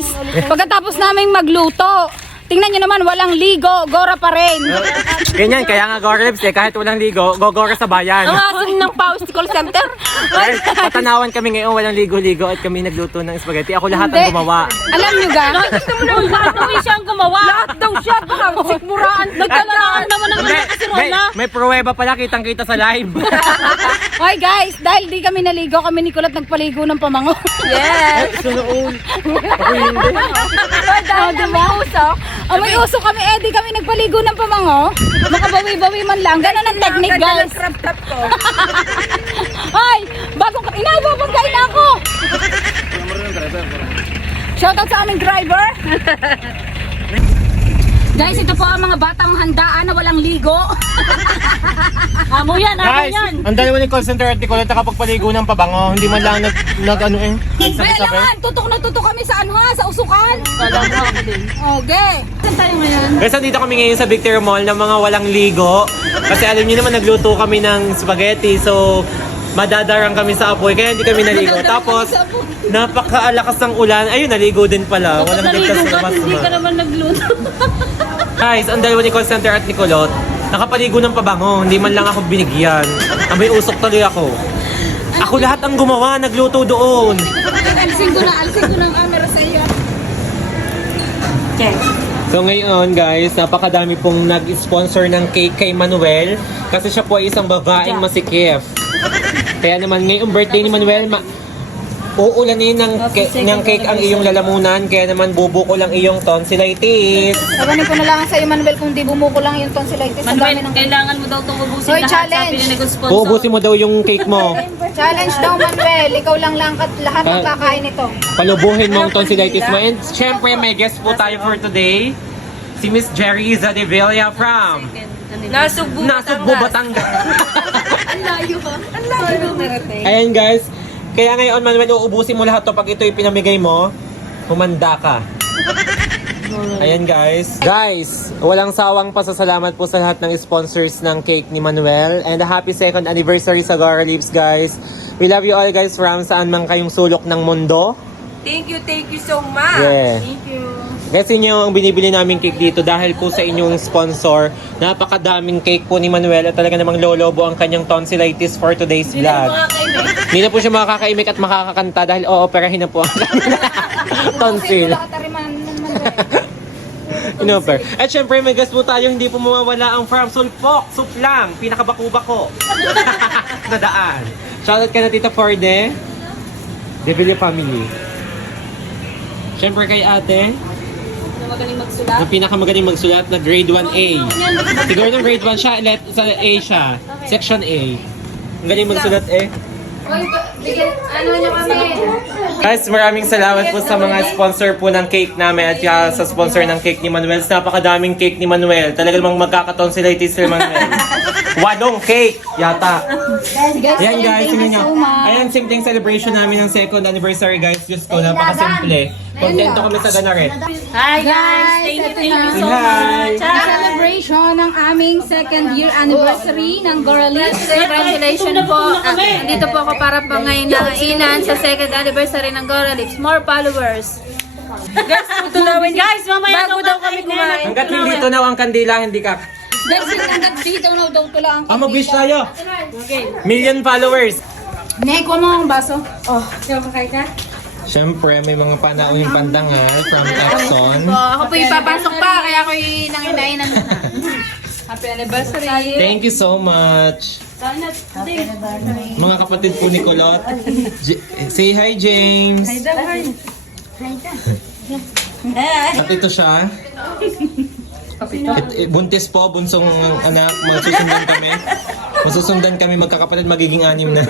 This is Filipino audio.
guys, pagkatapos naming magluto, tingnan nyo naman, walang ligo, gora pa rin. Ganyan, kaya nga Gorlips kahit walang ligo, gogora sa bayan. Ang asin ng pawis call center. Dahil patanawan kami ngayon, walang ligo-ligo at kami nagluto ng spaghetti. Ako lahat ang gumawa. Alam nyo ga? Gusto mo naman lahat daw siya ang gumawa. Lahat daw siya, baka sikmuraan. Nagkalaan naman ng kasirola. May pruweba pala, kitang-kita sa live. Hoy guys, dahil di kami naligo, kami ni Kulot nagpaligo ng pamango. Yes! Sunoon. Ako hindi. Dahil na may usok. May usok kami, di kami nagpaligo ng pamango. Makabawi-bawi man lang. Ganon ang technique, guys. Hoy, bagong inababagkain na ako. Shoutout sa aming driver. Guys, ito po ang mga batang handaan na walang ligo. Amo yan, Guys, ang dalawa ni call center at ni Colette nakapagpaligo ng pabango. Hindi man lang nag-ano eh. May alaman, tutok na tutok kami sa ano ha, sa usukan. Okay. Saan tayo ngayon? Guys, nandito kami ngayon sa Victory Mall ng mga walang ligo. Kasi alam niyo naman, nagluto kami ng spaghetti. So, madadarang kami sa apoy. Kaya hindi kami naligo. Tapos, napakaalakas ng ulan. Ayun, naligo din pala. Walang ligtas sa labas. Hindi ka naman nagluto. Guys, ang dalawa ni call center at ni Colot, nakapaligo ng pabango. Hindi man lang ako binigyan. May usok tuloy ako. Ako lahat ang gumawa, nagluto doon. Alsing ko ng camera sa iyo. Okay. So ngayon guys, napakadami pong nag-sponsor ng cake kay Manuel. Kasi siya po ay isang babaeng masikip. Kaya naman ngayong birthday ni Manuel, uulanin ng cake ang iyong lalamunan. Kaya naman bubuko lang iyong tonsillitis. Sabanin ko na lang sa iyo, Manuel, kung di bumuko lang yung tonsillitis. Manuel, kailangan mo daw itong ubusin Hoy, lahat. challenge. Sabi niya nag-sponsor. Uubusin mo daw yung cake mo. Challenge daw, Manuel. Ikaw lang lahat magkakain ito. Palubuhin mo ang tonsillitis mo. And syempre may guest po tayo for today. Si Miss Jerry Zadevilla from Nasugbu, Batangas. Ang layo ha? Ang layo. Ayan guys, kaya ngayon Manuel, uubusin mo lahat to pag ito pinamigay mo. Humanda ka. Ayan guys. Guys, walang sawang pasasalamat po sa lahat ng sponsors ng cake ni Manuel. And a happy 2nd anniversary sa Gora Lips guys. We love you all guys from saan man kayong sulok ng mundo. Thank you so much. Yeah. Thank you. Guys, inyo ang binibili naming cake dito dahil po sa inyong sponsor. Napakadaming cake po ni Manuel at talaga namang lolobo ang kanyang tonsillitis for today's vlog. Hindi na po siya makakaimik at makakakanta dahil ooperahin na po ang tonsil. Inoper. At syempre may guest po tayo, hindi po mawawala ang from Sulpok, Soup lang, pinakabako-bako. Nadaan. Shoutout ka na Tita Forde, De Villa family. Syempre kay ate, Magaling magsulat. na pinakamagaling magsulat na grade 1A. Siguro ng grade 1 siya, sa A siya. Section A. Ang galing magsulat eh. Ano nyo kami? Guys, maraming salamat po sa mga sponsor po ng cake namin at sa sponsor ng cake ni Manuel. Napakadaming cake ni Manuel. Talaga namang magkakatonsillitis si Manuel. 8 cake yata. Ayan guys, tingnan nyo. Ayan, simpleng celebration namin ng 2nd anniversary guys. Diyos ko, napakasimple. Kontento kami sa Ganaret. Hi guys! Thank you so Hi! much. Celebration ng aming 2nd year anniversary ng Gora Lips. Congratulations po. Nandito po ako para pa ngayon nangainan sa 2nd anniversary ng Gora Lips. More followers. Guys, mamaya Bago daw kami kumain. Hanggat hindi tunaw ang kandila, hindi ka. Dahil hanggang dito na daw tulang ang Mag-wish tayo. Million followers. Neko mo ang baso. Oh, ikaw kakain ka? Siyempre, may mga panauhin pandangal from Epson. Ako po ipapasok pa, kaya ako nanginainan na. Happy anniversary. Thank you so much. Mga kapatid po ni Colot. Say hi, James. At ito siya. Buntis po, bunsong anak. Masusundan kami. Magkakapatid, magiging 6 na.